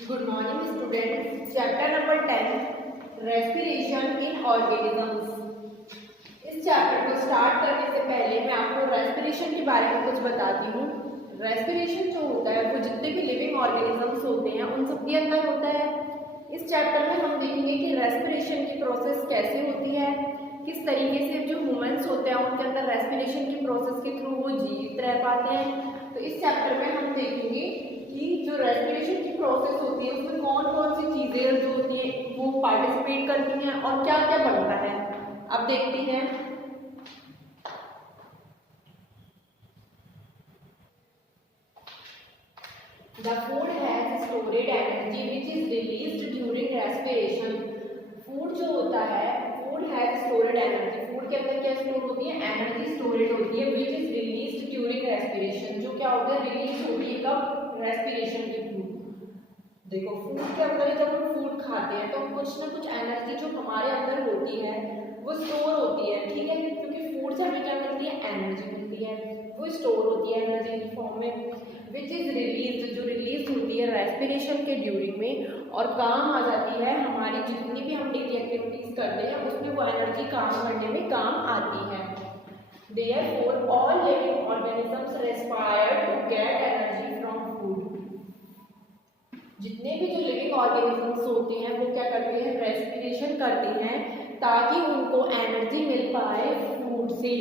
Good morning students. Chapter number 10 respiration in organisms. इस chapter को start करने से पहले मैं आपको रेस्पिरेशन के बारे में कुछ बताती हूँ। रेस्पिरेशन जो होता है वो जितने भी लिविंग ऑर्गेनिजम्स होते हैं उन सबके अंदर होता है। इस चैप्टर में हम देखेंगे कि रेस्पिरेशन की प्रोसेस कैसे होती है, किस तरीके से जो ह्यूमंस होते हैं उनके अंदर रेस्पिरेशन की प्रोसेस के थ्रू वो जीवित रह पाते हैं। तो इस चैप्टर में हम देखेंगे कि जो रेस्पिरेशन की प्रोसेस होती है उसमें कौन कौन सी चीजें जो होती है वो पार्टिसिपेट करती हैं और क्या क्या बनता है। अब देखते हैं। The food has stored energy which is released during respiration. Food जो होता है, food has storeyed energy. Food के अंदर क्या स्टोर होती है? एनर्जी स्टोरेज होती है which is released during respiration. जो क्या होता है? रिलीज होती है कब? रेस्पिरेशन के थ्रू। देखो फूड के अंदर जब हम फूड खाते हैं तो कुछ ना कुछ एनर्जी जो हमारे अंदर होती है वो स्टोर होती है, ठीक है, क्योंकि फूड से हमें क्या मिलती है? एनर्जी मिलती है, वो स्टोर होती है एनर्जी की फॉर्म में विच इज रिलीज, जो रिलीज होती है रेस्पिरेशन के ड्यूरिंग में और काम आ जाती है हमारी जितनी भी हम डेली एक्टिविटीज करते हैं उसमें वो एनर्जी काम करने में काम आती है। Therefore, all living organisms respire to get energy from food. जितने भी जो लिविंग ऑर्गेनिजम्स होते हैं वो क्या करते हैं? रेस्पिरेशन करते हैं ताकि उनको एनर्जी मिल पाए फूड से।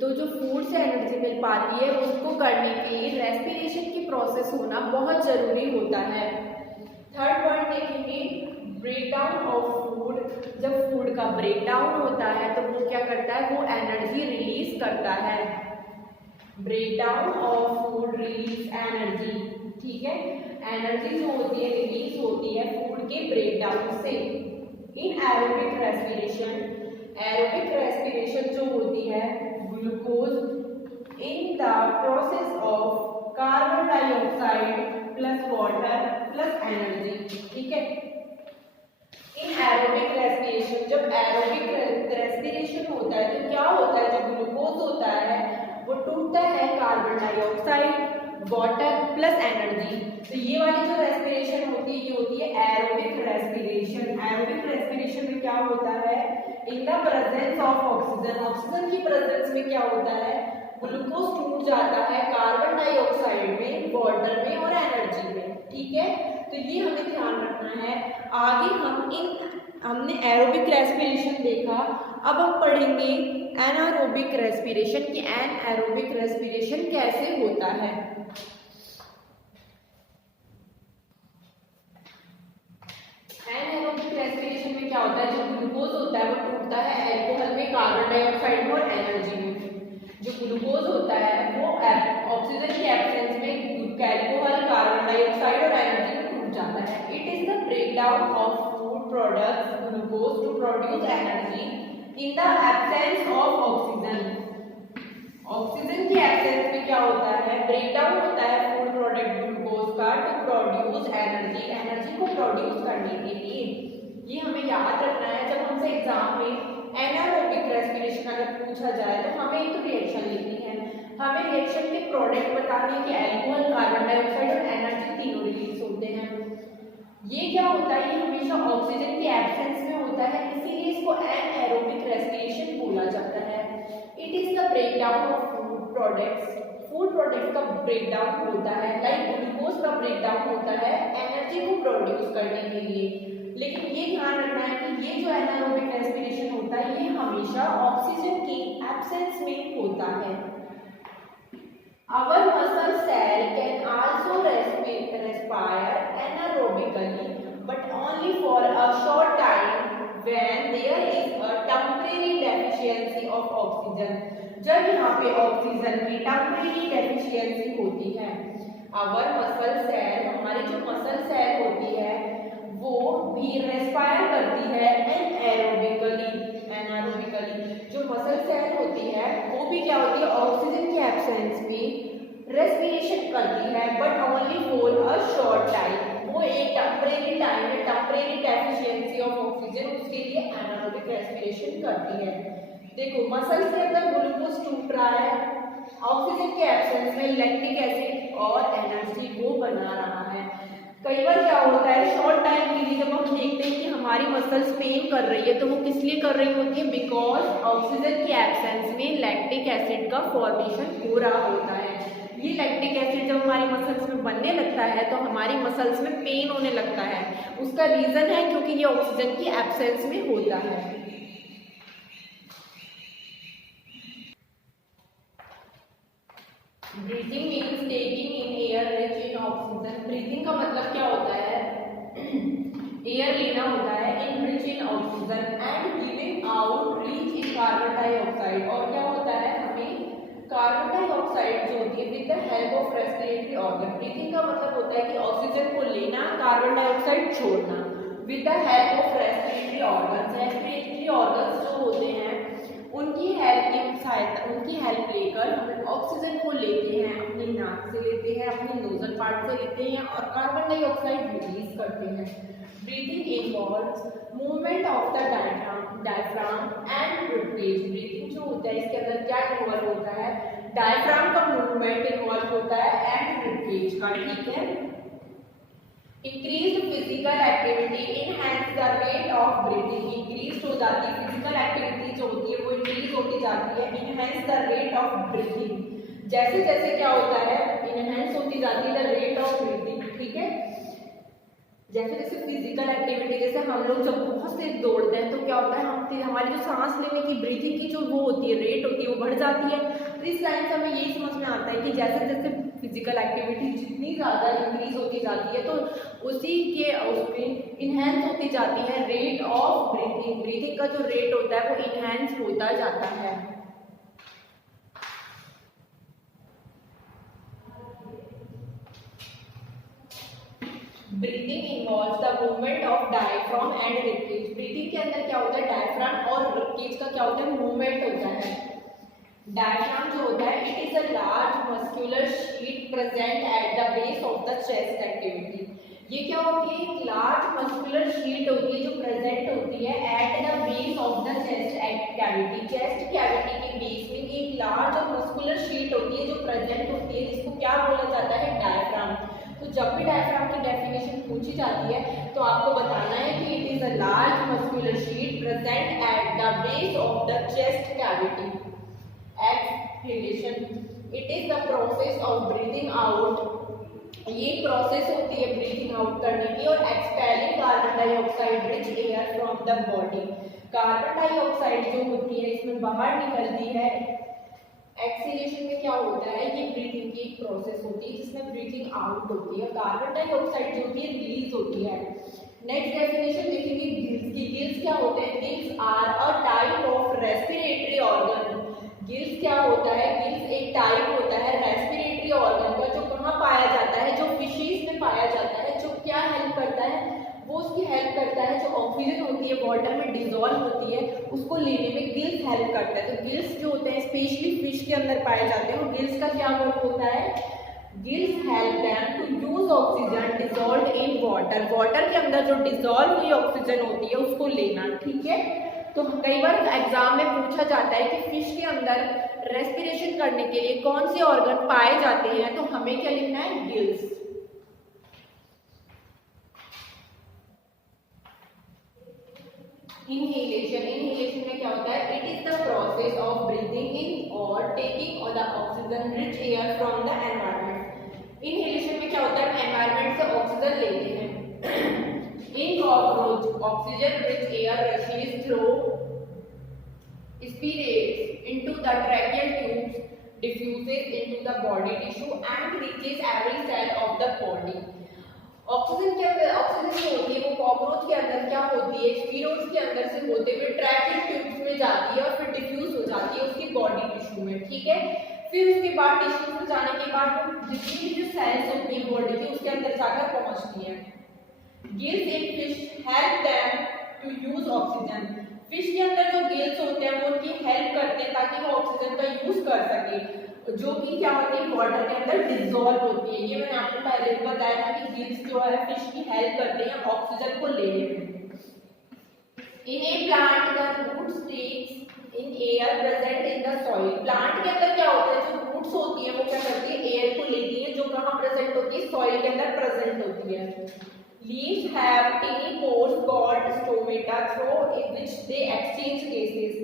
तो जो फूड से एनर्जी मिल पाती है उसको करने के लिए रेस्पिरेशन की प्रोसेस होना बहुत जरूरी होता है। थर्ड पॉइंट देखेंगे, ब्रेकडाउन ऑफ फूड। जब फूड का ब्रेकडाउन होता है तो वो क्या करता है? वो एनर्जी रिलीज करता है। Breakdown of food release energy, ठीक है। एनर्जी जो होती है रिलीज होती है फूड के ब्रेकडाउन से। In aerobic respiration, aerobic respiration जो होती है glucose in the process of carbon dioxide plus water plus energy, ठीक है। इन एरोबिक रेस्पिरेशन, जब एरोबिक रेस्पिरेशन होता है तो क्या होता है? जो ग्लूकोज होता है वो टूटता है carbon dioxide water plus energy. तो ये वाली जो रेस्पिरेशन होती है ये होती है एरोबिक रेस्पिरेशन। एरोबिक रेस्पिरेशन में क्या होता है? In the presence of oxygen, oxygen की प्रेजेंस में क्या होता है? ग्लूकोज टूट जाता है कार्बन डाइऑक्साइड में, वाटर में और एनर्जी में, ठीक है। तो ये हमें ध्यान रखना है। आगे हमने एरोबिक रेस्पिरेशन देखा, अब हम पढ़ेंगे एनारोबिक रेस्पिरेशन की एनारोबिक रेस्पिरेशन कैसे होता है। एनारोबिक रेस्पिरेशन में क्या होता है? जो ग्लूकोज होता है वो टूटता है एल्कोहल में, कार्बन डाइऑक्साइड में और एनर्जी में। जो ग्लूकोज होता है वो ऑक्सीजन के एब्सेंस में एल्कोहल कार्बन डाइऑक्साइड और एनर्जी में टूट जाता है। It is the breakdown of food products glucose to produce energy in the absence of oxygen. Oxygen के एब्सेंस में क्या होता है? ब्रेकडाउन होता है फूड प्रोडक्ट ग्लूकोज का टू प्रोड्यूस एनर्जी, एनर्जी को प्रोड्यूस करने के लिए। ये हमें याद रखना है। जब हमसे एग्जाम में एनारोबिक रेस्पिरेशन अगर पूछा जाए तो हमें एक तो रिएक्शन लिखनी है, हमें रिएक्शन के प्रोडक्ट बताने कि अल्कोहल कार्बन डाइऑक्साइड और एनर्जी तीनों रिलीज होते हैं। ये क्या होता है? ये हमेशा ऑक्सीजन के एब्सेंस में होता है, इसीलिए इसको एनारोबिक रेस्पिरेशन बोला जाता है। It is the breakdown of food products, food product का ब्रेकडाउन होता है, लाइक ग्लूकोज का ब्रेकडाउन होता है एनर्जी को प्रोड्यूस करने के लिए। लेकिन ये ध्यान रखना है कि ये जो एनारोबिक रेस्पिरेशन होता है ये हमेशा ऑक्सीजन की एब्सेंस में होता है। Our muscle cell can also respire anaerobically, but only for a short time when there is a temporary deficiency of oxygen. जब यहाँ पे ऑक्सीजन की टेम्परेरी डेफिशिएंसी होती है। Our muscle cell, हमारी जो मसल सेल होती है वो भी रेस्पायर करती है एनारोबिकली। जो मसल सेल होती है वो भी क्या होती है? ऑक्सीजन के एब्सेंस में रेस्पिरेशन करती है, but only for a short time. वो एक टेम्परेरी टाइम में टेम्परेरी डेफिशिएंसी ऑफ ऑक्सीजन उसके लिए एनारोबिक रेस्पिरेशन करती है। देखो मसल के अंदर ग्लूकोज टूट रहा है, ऑक्सीजन के एब्सेंस में लैक्टिक एसिड और एनर्जी को बना रहा है। कई बार क्या होता है, शॉर्ट टाइम के लिए जब हम देखते हैं कि हमारी मसल्स पेन कर रही है, तो वो किस लिए कर रही होती है, बिकॉज ऑक्सीजन के एब्सेंस में लैक्टिक एसिड का फॉर्मेशन हो रहा होता है। ये लैक्टिक एसिड जब हमारी मसल्स में बनने लगता है तो हमारी मसल्स में पेन होने लगता है। उसका रीजन है क्योंकि ये ऑक्सीजन की एब्सेंस में होता है। Breathing means taking in air rich in oxygen. Breathing का मतलब क्या होता है, एयर लेना होता है in rich in oxygen and giving out rich in carbon dioxide. और क्या होता है, हमें कार्बन डाइऑक्साइड जो होती है with the help of respiratory organ. Breathing का मतलब होता है कि ऑक्सीजन को लेना, कार्बन डाइऑक्साइड छोड़ना with the help of respiratory organ. Respiratory organ जो होते हैं उनकी हेल्प की सहायता, उनकी हेल्प लेकर हम ऑक्सीजन को लेते हैं, अपनी नाक से लेते हैं, अपने नोजल पार्ट से लेते हैं और कार्बन डाइऑक्साइड रिलीज करते हैं। Breathing involves movement of the diaphragm and repeat. Breathing जो होता है इसके अंदर क्या इन्वॉल्व होता है, डायफ्राम का मूवमेंट इन्वॉल्व होता है एंड रिपीट का, ठीक है। Increased physical activity enhance the rate of breathing. Increase हो जाती है फिजिकल एक्टिविटी जो होती है वो इंक्रीज होती जाती है, enhance the rate of breathing. जैसे जैसे क्या होता है, इनहैंस होती जाती है द रेट ऑफ ब्रीथिंग, ठीक है। जैसे जैसे फिजिकल एक्टिविटी, जैसे हम लोग जब बहुत से दौड़ते हैं तो क्या होता है, हमारी जो सांस लेने की ब्रीथिंग की जो वो होती है, रेट होती है, वो बढ़ जाती है। तो इस लाइन से हमें यही समझ में आता है कि जैसे जैसे फिजिकल एक्टिविटी जितनी ज़्यादा इंक्रीज होती जाती है तो उसी के उसमें इनहेंस होती जाती है रेट ऑफ ब्रीथिंग। ब्रीथिंग का जो रेट होता है वो इनहेंस होता जाता है। Breathing involves the movement of diaphragm and ribcage. Breathing के अंदर क्या होता है, डायफ्राम और रिबकेज का क्या होता है, मूवमेंट होता है। डायफ्राम जो होता है it is a large muscular sheet present at the base of the chest activity. ये क्या होती है, एक लार्ज मस्कुलर शीट होती है जो प्रेजेंट होती है at the base of the chest cavity. Chest cavity के बेस में एक लार्ज और मस्कुलर शीट होती है जो प्रेजेंट होती है, जिसको क्या बोला जाता है, डायफ्राम। तो जब भी डायफ्राम की डेफिनेशन पूछी जाती है तो आपको बताना है कि it is a large muscular sheet present at the base of the chest cavity. Exhalation it is the process of breathing out. ये प्रोसेस होती है ब्रीथिंग आउट करने की और expelling carbon dioxide rich air from the body. Carbon dioxide जो होती है इसमें बाहर निकलती है। एक्सहेलेशन में क्या होता है, ये ब्रीथिंग की एक प्रोसेस होती है जिसमें ब्रीथिंग आउट होती है, कार्बन डाइऑक्साइड जो होती है रिलीज होती है। नेक्स्ट डेफिनेशन देखेंगे गिल्स की। गिल्स क्या होते हैं, gills are a type of respiratory organ. Gills क्या होता है, गिल्स एक टाइप होता है रेस्पिरेटरी ऑर्गन का, जो कहाँ पाया जाता है, जो फिशीज में पाया जाता है। जो क्या हेल्प करता है, वो उसकी हेल्प करता है, जो ऑक्सीजन होती है वाटर में डिजोल्व होती है उसको लेने में गिल्स हेल्प करता है। तो गिल्स जो होते हैं स्पेशली फिश के अंदर पाए जाते हैं और गिल्स का क्या वर्क होता है, gills help them to use oxygen dissolve in water. Water के अंदर जो डिजोल्व हुई ऑक्सीजन होती है उसको लेना, ठीक है। तो कई बार एग्जाम में पूछा जाता है कि फिश के अंदर रेस्पिरेशन करने के लिए कौन से ऑर्गन पाए जाते हैं, तो हमें क्या लिखना है, गिल्स। इनहेलेशन, इनहेलेशन में क्या होता है, it is the process of breathing in और taking the oxygen rich air from the environment. Inhalation में क्या होता है, एनवायरनमेंट से ऑक्सीजन लेते हैं। In cockroach, oxygen rich air rushes through spirates into the tracheal tubes, diffuses into the body tissue and reaches every cell of the body. Oxygen के अंदर, oxygen जो होती है वो कॉकरोच के अंदर क्या होती है, स्पिरोट्स के अंदर से होते हुए ट्रैकियल ट्यूब्स में जाती है और फिर डिफ्यूज हो जाती है उसकी बॉडी टिश्यू में, ठीक है। फिर उसके बाद टिश्यू में जाने के बाद वो जितनी भी जो सेल्स होती है बॉडी की उसके अंदर जाकर पहुंचती है। Gills in fish help them to use oxygen. Fish के अंदर जो गिल्स होते हैं वो उनकी हेल्प करते हैं ताकि वो ऑक्सीजन का यूज कर सके, जो कि क्या होती है, वाटर के अंदर डिसॉल्व होती है। ये मैंने आपको पहले भी बताया था कि गिल्स जो है फिश की हेल्प करते हैं ऑक्सीजन को लेने में। In a plant the root takes in air present in the soil. Plant के अंदर क्या होता है, जो रूट्स होती है वो क्या करती है, एयर को लेती है, जो कहाँ प्रेजेंट होती है, सॉइल के अंदर प्रेजेंट होती है। होती है। Leaves have टिनी pores called stomata through which they exchange gases.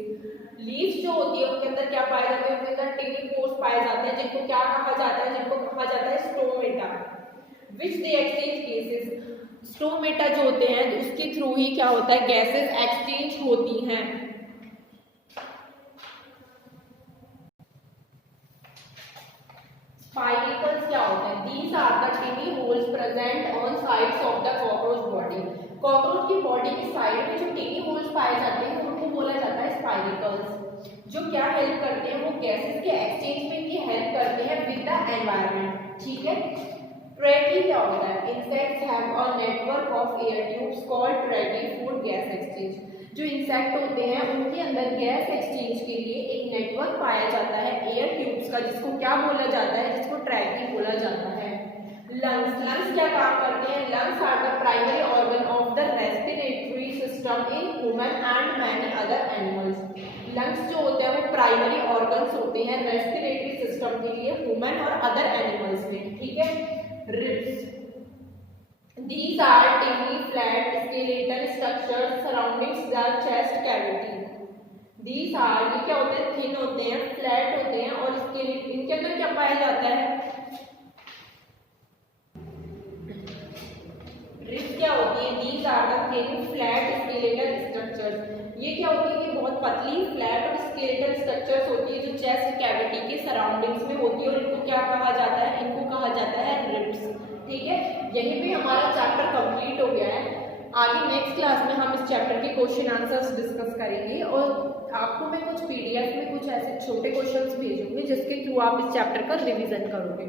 Leaves जो होती है उनके अंदर क्या पाए जाते हैं, उनके अंदर टिनी पोर्स पाए जाते हैं, जिनको क्या कहा जाता है, जिनको कहा जाता है stomata, which they exchange gases. Stomata जो होते हैं उसके थ्रू ही क्या होता है, गैसेस एक्सचेंज होती हैं। स्पाइरिकल्स क्या होते हैं, these are the tiny holes present on sides of the cockroach body. Cockroach की बॉडी की साइड में जो टिनी होल्स पाए जाते हैं उनको बोला जाता है स्पाइरिकल्स, जो क्या हेल्प करते हैं, वो गैसेस के एक्सचेंजमेंट की हेल्प करते हैं विद द एनवायरनमेंट। ठीक है। ट्रैकी क्या होता है, insects have a network of air tubes called ट्रैकी food gas exchange. जो इंसेक्ट होते हैं उनके अंदर गैस एक्सचेंज के लिए एक नेटवर्क पाया जाता है एयर ट्यूब्स का, जिसको क्या बोला जाता है, जिसको ट्रैकी बोला जाता है। लंग्स, लंग्स क्या काम करते हैं, lungs are the primary organ of the respiratory system in human and many other animals. Lungs जो होते हैं वो प्राइमरी ऑर्गन्स होते हैं रेस्पिरेटरी सिस्टम के लिए ह्यूमन और अदर एनिमल्स में। ठीक है। Ribs, these are tiny flat skeletal structures surrounding the chest cavity. These are, ये क्या होते हैं, थिन होते हैं, फ्लैट होते हैं और इनके अंदर क्या पाया जाता है, रिब्स क्या होती है, these are the thin flat skeletal structures। ये क्या होती है, ये बहुत पतली फ्लैट और स्केलेटल स्ट्रक्चर्स होती है जो चेस्ट कैविटी के सराउंडिंग्स में होती है और इनको क्या कहा जाता है, इनको कहा जाता है रिब्स। ठीक है। यहीं पे हमारा चैप्टर कंप्लीट हो गया है। आगे नेक्स्ट क्लास में हम इस चैप्टर के क्वेश्चन आंसर्स डिस्कस करेंगे और आपको मैं कुछ पीडीएफ में कुछ ऐसे छोटे क्वेश्चंस भेजूंगी जिसके थ्रू आप इस चैप्टर का रिवीजन करोगे।